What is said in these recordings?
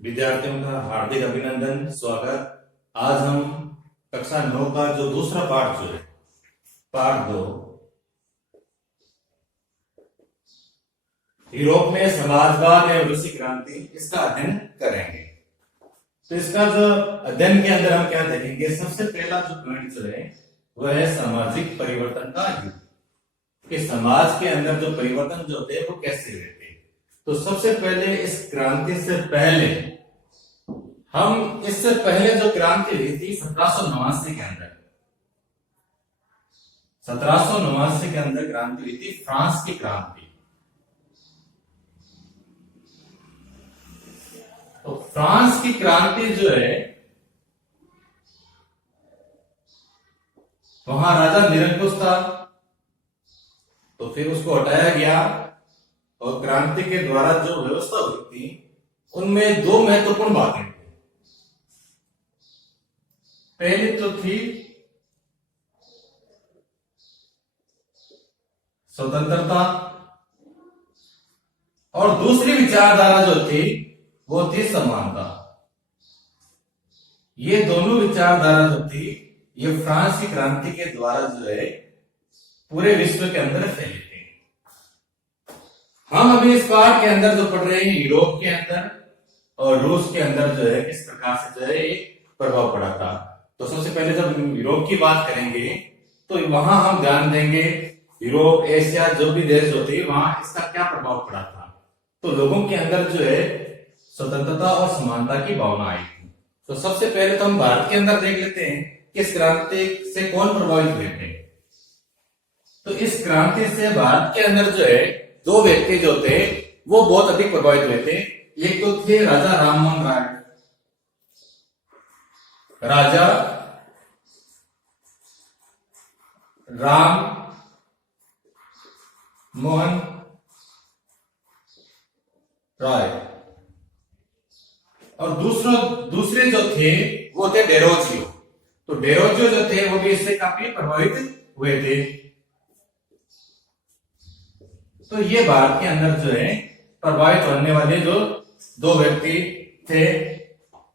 विद्यार्थियों का हार्दिक अभिनंदन, स्वागत। आज हम कक्षा 9 का जो दूसरा पाठ जो है, पाठ 2, यूरोप में समाजवाद एवं रूसी क्रांति, इसका अध्ययन करेंगे। तो इसका जो अध्ययन के अंदर हम क्या देखेंगे, सबसे पहला जो पॉइंट जो है वह है सामाजिक परिवर्तन का युग, कि समाज के अंदर जो परिवर्तन जो होते हैं वो कैसे हुए थे। तो सबसे पहले इस क्रांति से पहले हम इससे पहले जो क्रांति हुई थी 1789 के अंदर, 1789 के अंदर क्रांति हुई थी, फ्रांस की क्रांति। तो फ्रांस की क्रांति जो है, वहां राजा निरंकुश था, तो फिर उसको हटाया गया और क्रांति के द्वारा जो व्यवस्था हुई थी उनमें दो महत्वपूर्ण बातें थी। पहली तो थी स्वतंत्रता और दूसरी विचारधारा जो थी वो थी समानता। ये दोनों विचारधारा जो थी ये फ्रांस की क्रांति के द्वारा जो है पूरे विश्व के अंदर फैली थी। हम अभी इस पाठ के अंदर जो पढ़ रहे हैं, यूरोप के अंदर और रूस के अंदर जो है किस प्रकार से जो है एक प्रभाव पड़ा था। तो सबसे पहले जब यूरोप की बात करेंगे तो वहां हम ध्यान देंगे यूरोप, एशिया जो भी देश होते हैं वहां इसका क्या प्रभाव पड़ा था। तो लोगों के अंदर जो है स्वतंत्रता और समानता की भावना आई थी। तो सबसे पहले तो हम भारत के अंदर देख लेते हैं कि इस क्रांति से कौन प्रभावित हुए थे। तो इस क्रांति से भारत के अंदर जो है दो व्यक्ति जो थे वो बहुत अधिक प्रभावित हुए थे। एक तो थे राजा राममोहन राय, राजा राम मोहन राय और दूसरे जो थे वो थे डेरोजियो। तो डेरोजियो जो थे वो भी इससे काफी प्रभावित हुए थे। तो ये भारत के अंदर जो है प्रभावित होने वाले जो दो व्यक्ति थे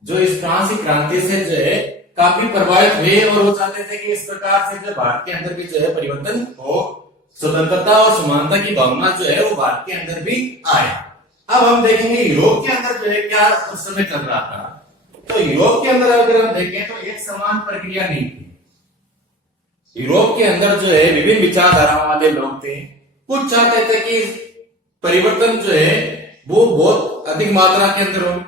जो इस फ्रांस की क्रांति से जो है काफी प्रभावित हुए और वो चाहते थे कि इस प्रकार से जो भारत के अंदर भी जो है परिवर्तन हो, स्वतंत्रता और समानता की भावना जो है वो भारत के अंदर भी आए। अब हम देखेंगे यूरोप के अंदर जो है क्या उस समय चल रहा था। तो यूरोप के अंदर अगर हम देखें तो एक समान प्रक्रिया नहीं थी। यूरोप के अंदर जो है विभिन्न विचारधाराओं वाले लोग थे। कुछ चाहते थे कि परिवर्तन जो है वो बहुत अधिक मात्रा के अंदर हो,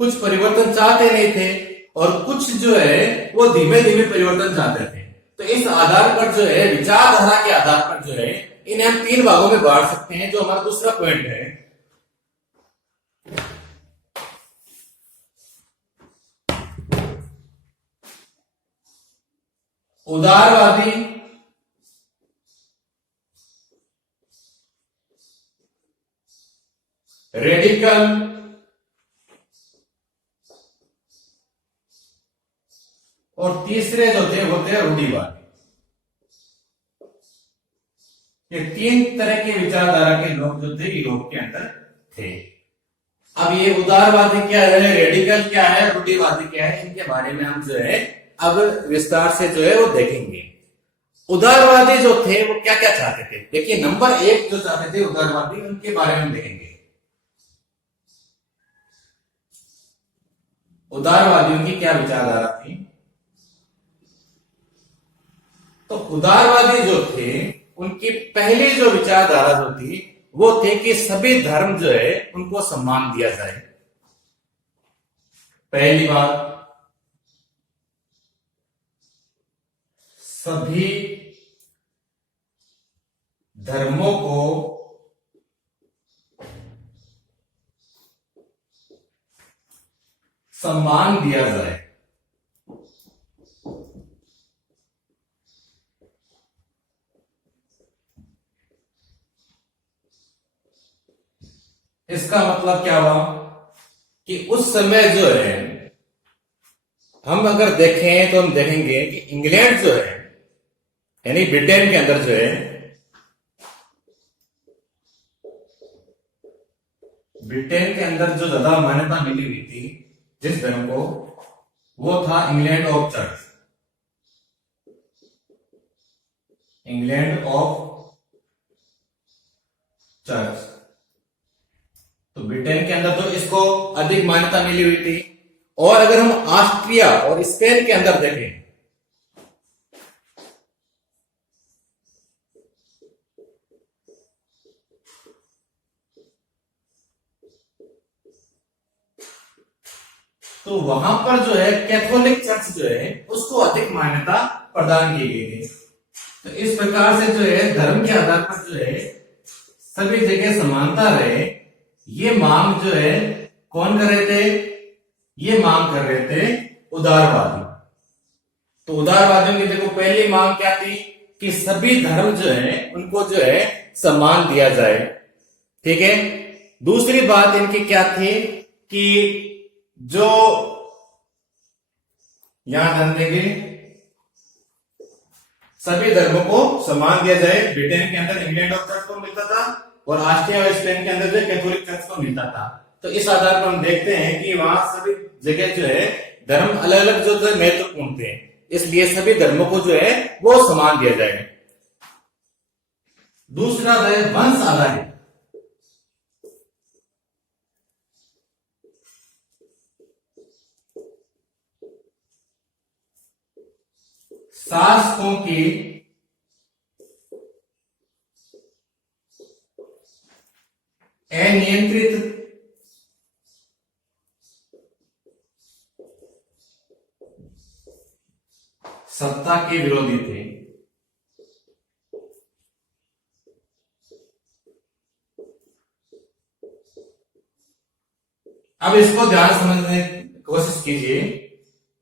कुछ परिवर्तन चाहते नहीं थे और कुछ जो है वो धीमे धीमे परिवर्तन चाहते थे। तो इस आधार पर जो है विचारधारा के आधार पर जो है इन्हें हम तीन भागों में बांट सकते हैं, जो हमारा दूसरा पॉइंट है। उदारवादी, रेडिकल और तीसरे जो थे वो थे रूढ़िवादी। ये तीन तरह के विचारधारा के लोग जो थे यूरोप के अंदर थे। अब ये उदारवादी क्या है, रेडिकल क्या है, रूढ़िवादी क्या है, इनके बारे में हम जो है अब विस्तार से जो है वो देखेंगे। उदारवादी जो थे वो क्या क्या चाहते थे। देखिए नंबर एक जो चाहते थे उदारवादी, उनके बारे में देखेंगे। उदारवादियों की क्या विचारधारा थी। तो उदारवादी जो थे उनकी पहली जो विचारधारा जो थी वो थे कि सभी धर्म जो है उनको सम्मान दिया जाए। पहली बात, सभी धर्मों को सम्मान दिया जाए। इसका मतलब क्या हुआ कि उस समय जो है हम अगर देखें तो हम देखेंगे कि इंग्लैंड जो है यानी ब्रिटेन के अंदर जो है ब्रिटेन के अंदर जो ज्यादा मान्यता मिली हुई थी जिस धर्म को, वो था England of church. England of church. तो ब्रिटेन के अंदर तो इसको अधिक मान्यता मिली हुई थी। और अगर हम ऑस्ट्रिया और स्पेन के अंदर देखें, तो वहां पर जो है कैथोलिक चर्च जो है उसको अधिक मान्यता प्रदान की गई थी। तो इस प्रकार से जो है धर्म के आधार पर जो है सभी जगह समानता रहे, ये मांग जो है कौन कर रहे थे? ये मांग कर रहे थे उदारवादी। तो उदारवादियों की देखो पहली मांग क्या थी कि सभी धर्म जो है उनको जो है सम्मान दिया जाए। ठीक है। दूसरी बात इनकी क्या थी कि जो यहां ध्यान देंगे, सभी धर्मों को सम्मान दिया जाए। ब्रिटेन के अंदर इंग्लैंड ऑफ चर्च को मिलता था और ऑस्ट्रिया और स्पेन के अंदर जो कैथोलिक चर्च को मिलता था। तो इस आधार पर हम देखते हैं कि वहां सभी जगह जो है धर्म अलग अलग जो है महत्वपूर्ण थे, इसलिए सभी धर्मों को जो है वो सम्मान दिया जाए। दूसरा है वंश आधारित। शासकों की अनियंत्रित सत्ता के विरोधी थे। अब इसको ध्यान समझने की कोशिश कीजिए।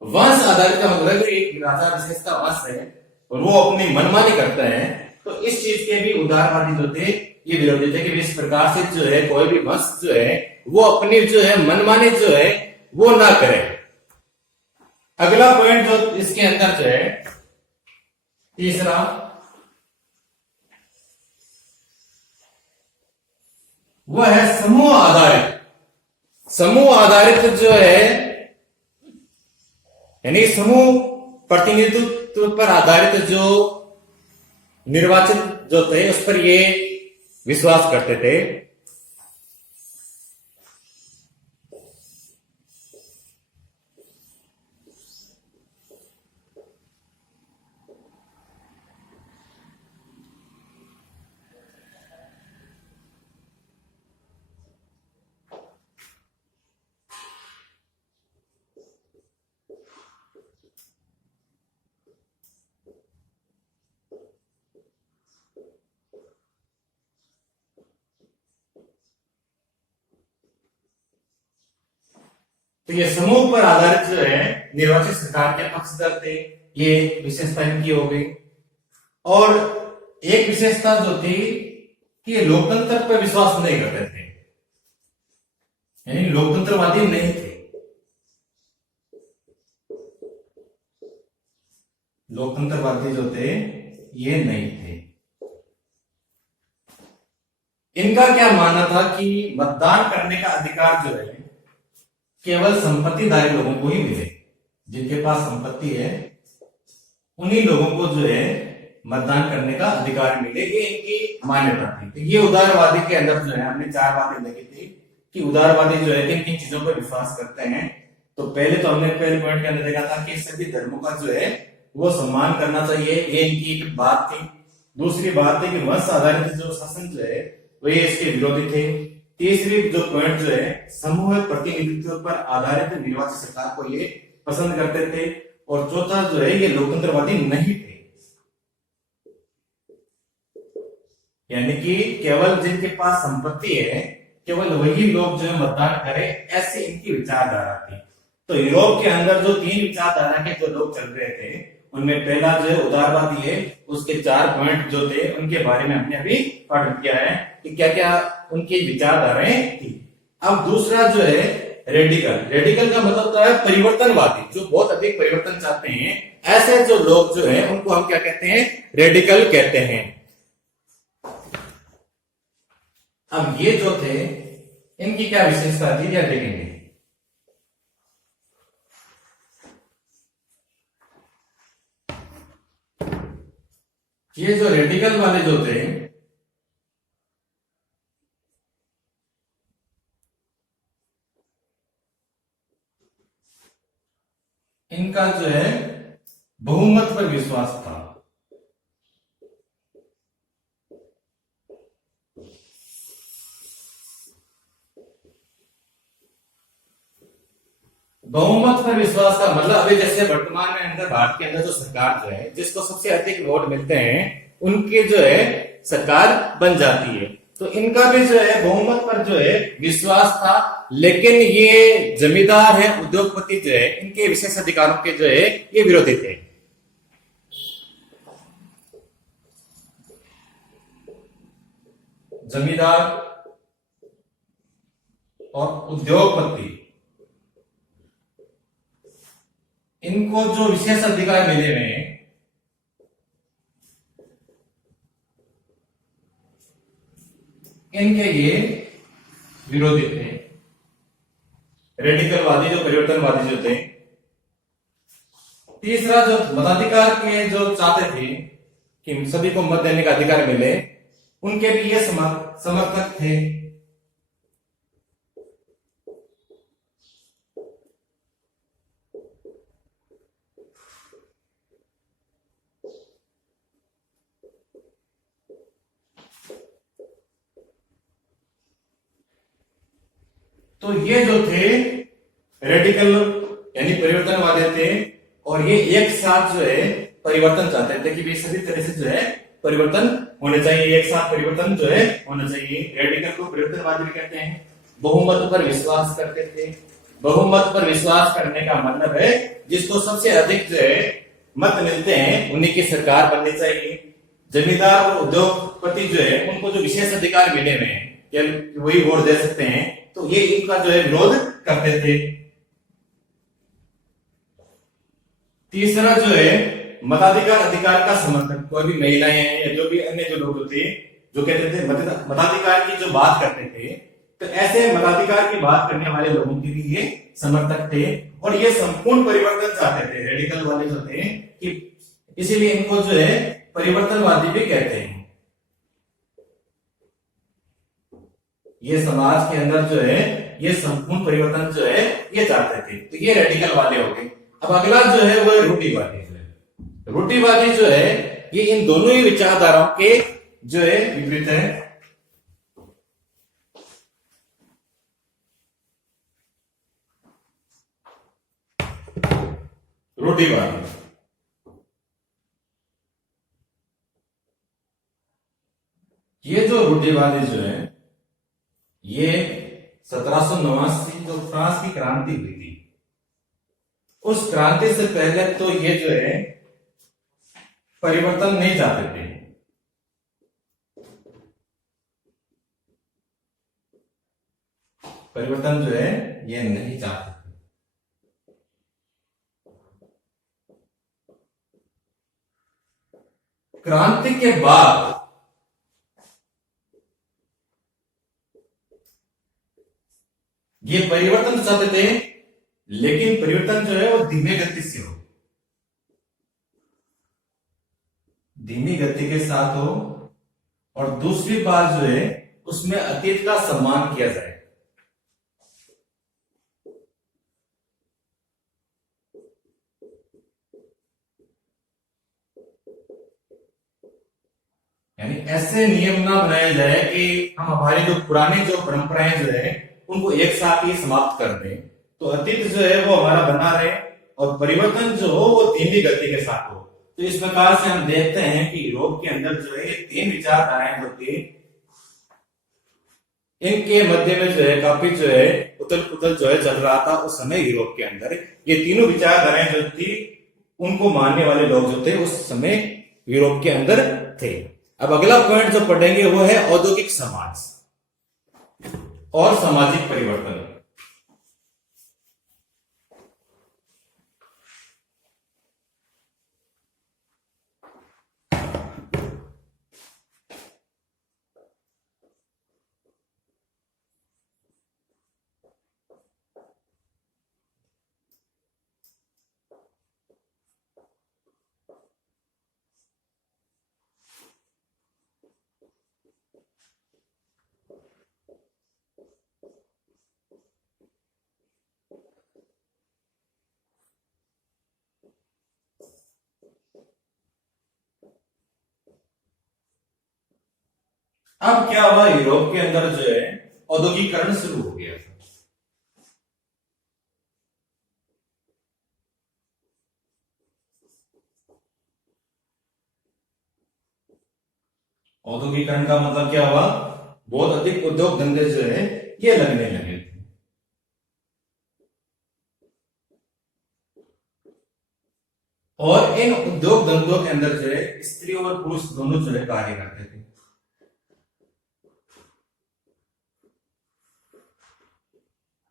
वंश आधारित का मतलब एक राजा विशेष का वंश है और वो अपनी मनमानी करता है, तो इस चीज के भी उदारवादी जो थे ये विरोधी थे कि इस प्रकार से जो है कोई भी वंश जो है वो अपनी जो है मनमानी जो है वो ना करे। अगला पॉइंट जो इसके अंदर जो है तीसरा, वो है समूह आधारित। समूह आधारित जो है यानी समूह प्रतिनिधित्व पर आधारित जो निर्वाचित जो थे उस पर ये विश्वास करते थे। तो ये समूह पर आधारित जो है निर्वाचित सरकार के पक्षधर थे, ये विशेषता इनकी हो गई। और एक विशेषता जो थी कि ये लोकतंत्र पर विश्वास नहीं करते थे, यानी लोकतंत्रवादी नहीं थे। लोकतंत्रवादी जो थे ये नहीं थे। इनका क्या मानना था कि मतदान करने का अधिकार जो है केवल संपत्तिधारी लोगों को ही मिले। जिनके पास संपत्ति है उन्हीं लोगों को जो है मतदान करने का अधिकार मिले, ये इनकी मान्यता थी। तो ये उदारवादी के अंदर जो है हमने चार बातें देखी थी कि उदारवादी जो है किन किन चीजों पर विश्वास करते हैं। तो पहले तो हमने पहले पॉइंट के अंदर देखा था कि सभी धर्मों का जो है वो सम्मान करना चाहिए, ये इनकी एक बात थी। दूसरी बात है कि वंश आधारित जो शासन जो है वो ये इसके विरोधी थे। तीसरी जो पॉइंट जो है समूह प्रतिनिधित्व पर आधारित निर्वाचित सरकार को ये पसंद करते थे। और चौथा जो है ये लोकतंत्रवादी नहीं थे, यानी कि केवल जिनके पास संपत्ति है केवल वही लोग जो है मतदान करें, ऐसी इनकी विचारधारा थी। तो यूरोप के अंदर जो तीन विचारधारा के जो लोग चल रहे थे उनमें पहला जो है उदारवादी है, उसके चार पॉइंट जो थे उनके बारे में हमने अभी पढ़ किया है कि क्या क्या उनकी विचारधाराएं थी। अब दूसरा जो है रेडिकल। रेडिकल का मतलब होता है परिवर्तनवादी, जो बहुत अधिक परिवर्तन चाहते हैं। ऐसे जो लोग जो है उनको हम क्या कहते हैं? रेडिकल कहते हैं। अब ये जो थे इनकी क्या विशेषता थी यह देखेंगे। ये जो रेडिकल वाले जो थे, इनका जो है बहुमत पर विश्वास था। बहुमत पर विश्वास का मतलब अभी जैसे वर्तमान में अंदर भारत के अंदर जो सरकार जो है, जिसको सबसे अधिक वोट मिलते हैं उनकी जो है सरकार बन जाती है। तो इनका भी जो है बहुमत पर जो है विश्वास था, लेकिन ये जमींदार है, उद्योगपति जो है, इनके विशेष अधिकारों के जो है ये विरोधी थे। जमींदार और उद्योगपति, इनको जो विशेष अधिकार मिले हुए हैं, इनके ये विरोधी थे। रेडिकलवादी जो परिवर्तनवादी जो थे। तीसरा जो मताधिकार के जो चाहते थे कि सभी को मत देने का अधिकार मिले, उनके भी ये समर्थक थे। तो ये जो थे रेडिकल यानी परिवर्तनवादी थे, और ये एक साथ जो है परिवर्तन चाहते थे कि सभी तरह से जो है परिवर्तन होने चाहिए, एक साथ परिवर्तन जो है होना चाहिए। रेडिकल को परिवर्तनवादी भी कहते हैं। बहुमत पर विश्वास करते थे। बहुमत पर विश्वास करने का मतलब है जिसको सबसे अधिक जो है मत मिलते हैं उन्हीं की सरकार बननी चाहिए। जमींदार और उद्योगपति जो है उनको जो विशेष अधिकार मिले हुए हैं या वही वोट दे सकते हैं, तो ये इनका जो है विरोध करते थे। तीसरा जो है मताधिकार अधिकार का समर्थन, कोई भी महिलाएं हैं या जो भी अन्य जो लोग थे जो कहते थे मताधिकार की जो बात करते थे, तो ऐसे मताधिकार की बात करने वाले लोगों के भी ये समर्थक थे और ये संपूर्ण परिवर्तन चाहते थे। रेडिकल वाले जो थे कि इसीलिए इनको जो है परिवर्तनवादी भी कहते हैं। ये समाज के अंदर जो है ये संपूर्ण परिवर्तन जो है ये चाहते थे। तो ये रेडिकल वाले हो गए। अब अगला जो है वो रूढ़िवादी जो है। रूढ़िवादी जो है ये इन दोनों ही विचारधाराओं के जो है विपरीत है। रूढ़िवादी ये जो रूढ़िवादी जो है ये 1789 जो फ्रांस की क्रांति हुई थी, उस क्रांति से पहले तो ये जो है परिवर्तन नहीं चाहते थे। परिवर्तन जो है ये नहीं चाहते थे। क्रांति के बाद ये परिवर्तन चाहते थे, लेकिन परिवर्तन जो है वो धीमे गति से हो, धीमी गति के साथ हो, और दूसरी बात जो है उसमें अतीत का सम्मान किया जाए। यानी ऐसे नियम ना बनाए जाए कि हम हमारी जो पुरानी जो परंपराएं जो है उनको एक साथ ही समाप्त कर दें, तो अतीत जो है वो हमारा बना रहे और परिवर्तन जो हो वो धीमी गति के साथ हो। तो इस प्रकार से हम देखते हैं कि यूरोप के अंदर जो है ये तीन विचारधाराएं होती, इनके मध्य में जो है काफी जो है उथल पुथल जो है चल रहा था उस समय यूरोप के अंदर। ये तीनों विचारधाराएं जो थी उनको मानने वाले लोग जो थे उस समय यूरोप के अंदर थे। अब अगला पॉइंट जो पढ़ेंगे वो है औद्योगिक समाज और सामाजिक परिवर्तन। अब क्या हुआ, यूरोप के अंदर जो है औद्योगिकरण शुरू हो गया था। औद्योगिकरण का मतलब क्या हुआ, बहुत अधिक उद्योग धंधे जो है ये लगने लगे थे। और इन उद्योग धंधों के अंदर जो है स्त्री और पुरुष दोनों जो है कार्य करते थे।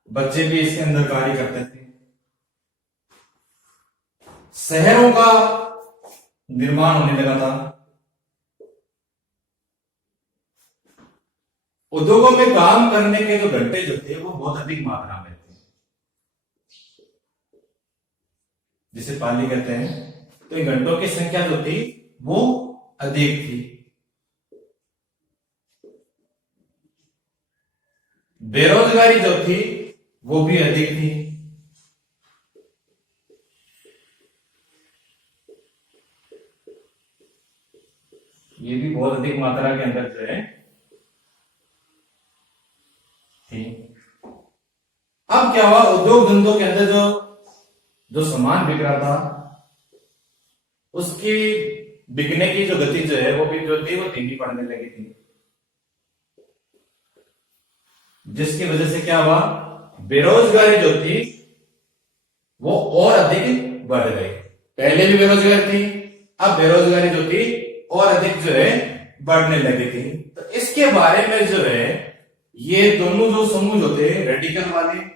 बच्चे भी इसके अंदर कार्य करते थे। शहरों का निर्माण होने लगा था। उद्योगों में काम करने के जो घंटे जो थे वो बहुत अधिक मात्रा में थे, जिसे पाली कहते हैं। तो इन घंटों की संख्या जो थी वो अधिक थी। बेरोजगारी जो थी वो भी अधिक थी। ये भी बहुत अधिक मात्रा के अंदर जो है थी। अब क्या हुआ, उद्योग धंधों के अंदर जो सामान बिक रहा था उसकी बिकने की जो गति जो है वो भी जो थी वो धीमी पड़ने लगी थी, जिसकी वजह से क्या हुआ, बेरोजगारी जो थी वो और अधिक बढ़ गई। पहले भी बेरोजगारी थी, अब बेरोजगारी जो थी और अधिक जो है बढ़ने लगी थी। तो इसके बारे में जो है ये दोनों जो समूह जो थे, रेडिकल वाले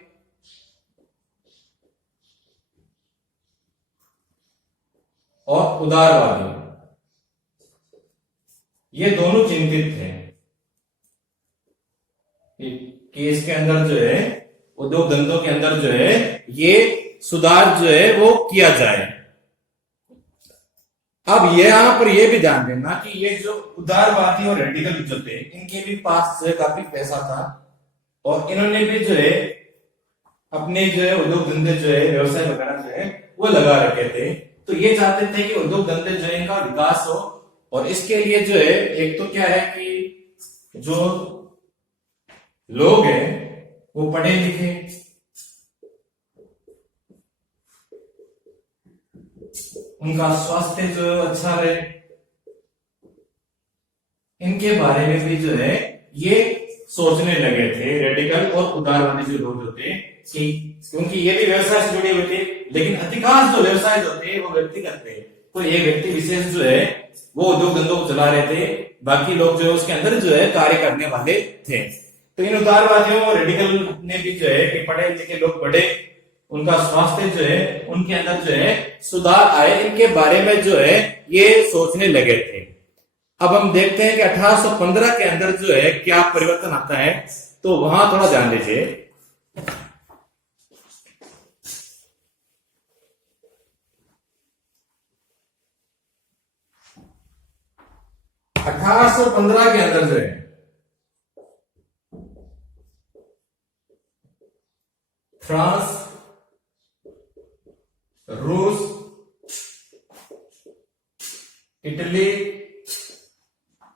और उदारवादी, ये दोनों चिंतित थे कि इसके अंदर जो है उद्योग धंधों के अंदर जो है ये सुधार जो है वो किया जाए। अब ये यहां पर ये भी ध्यान देना कि ये जो उदारवादी और रेडिकल जो थे इनके भी पास जो है काफी पैसा था और इन्होंने भी जो है अपने जो है उद्योग धंधे जो है व्यवसाय वगैरह जो है वो लगा रखे थे। तो ये चाहते थे कि उद्योग धंधे जो है इनका विकास हो और इसके लिए जो है एक तो क्या है कि जो लोग हैं वो पढ़े लिखे, उनका स्वास्थ्य जो अच्छा रहे, इनके बारे में भी जो है ये सोचने लगे थे रेडिकल और उदारवादी जो लोग जो थे कि क्योंकि ये भी व्यवसाय से जुड़े हुए थे, लेकिन अधिकांश जो व्यवसाय जो थे वो व्यक्तिगत थे। तो ये व्यक्ति विशेष जो है वो उद्योग धंधों को चला रहे थे, बाकी लोग जो है उसके अंदर जो है कार्य करने वाले थे। तो इन उदारवादियों और रेडिकल ने भी जो है कि पढ़े लिखे लोग बढ़े, उनका स्वास्थ्य जो है उनके अंदर जो है सुधार आए, इनके बारे में जो है ये सोचने लगे थे। अब हम देखते हैं कि 1815 के अंदर जो है क्या परिवर्तन आता है, तो वहां थोड़ा ध्यान दीजिए। 1815 के अंदर जो है फ्रांस, रूस, इटली,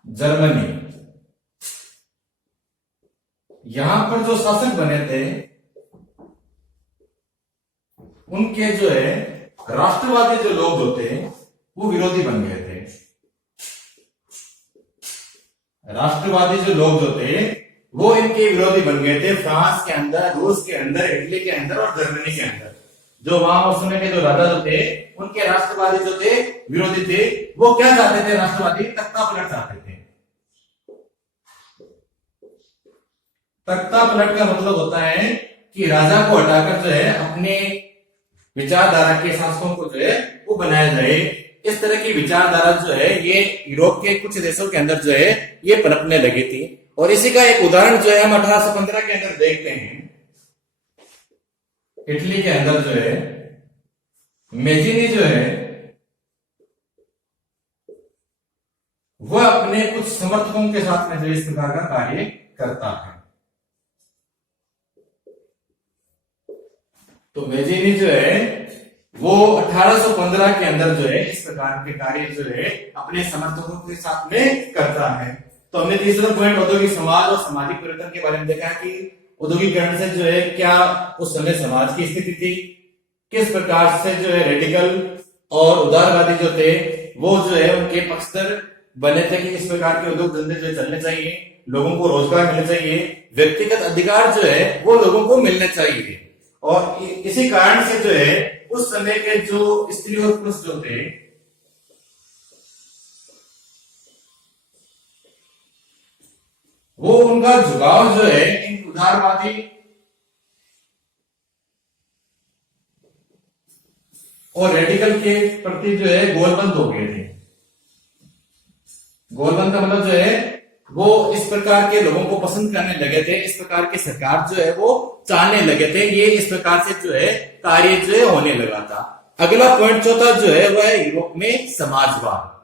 जर्मनी, यहां पर जो शासक बने थे उनके जो है राष्ट्रवादी जो लोग जो थे वो विरोधी बन गए थे। राष्ट्रवादी जो लोग जो थे वो इनके विरोधी बन गए थे। फ्रांस के अंदर, रूस के अंदर, इटली के अंदर और जर्मनी के अंदर जो वहां उस समय के जो राजा जो थे उनके राष्ट्रवादी जो थे विरोधी थे। वो क्या चाहते थे, राष्ट्रवादी तख्ता पलट चाहते थे। तख्ता पलट का मतलब होता है कि राजा को हटाकर जो है अपने विचारधारा के शासकों को जो है वो बनाया जाए। इस तरह की विचारधारा जो है ये यूरोप के कुछ देशों के अंदर जो है ये पनपने लगी थी। और इसी का एक उदाहरण जो है हम 1815 के अंदर देखते हैं। इटली के अंदर जो है मेजिनी जो है वह अपने कुछ समर्थकों के साथ में जो इस प्रकार का कार्य करता है। तो मेजिनी जो है वो 1815 के अंदर जो है इस प्रकार के कार्य जो है अपने समर्थकों के साथ में करता है। तो हमने तीसरा पॉइंट औद्योगिक समाज और सामाजिक परिवर्तन के बारे में देखा है कि औद्योगिकरण से जो है क्या उस समय समाज की स्थिति थी, किस प्रकार से जो है रेडिकल और उदारवादी जो थे वो जो है उनके पक्षधर बने थे कि इस प्रकार के उद्योग धंधे जो चलने चाहिए, लोगों को रोजगार मिलना चाहिए, व्यक्तिगत अधिकार जो है वो लोगों को मिलने चाहिए। और इसी कारण से जो है उस समय के जो स्त्री और पुरुष जो थे वो उनका झुकाव जो है इन उदारवादी और रेडिकल के प्रति जो है गोलबंद हो गए थे। गोलबंद का मतलब जो है वो इस प्रकार के लोगों को पसंद करने लगे थे, इस प्रकार की सरकार जो है वो चाहने लगे थे, ये इस प्रकार से जो है कार्य जो है होने लगा था। अगला पॉइंट चौथा जो है वह है यूरोप में समाजवाद।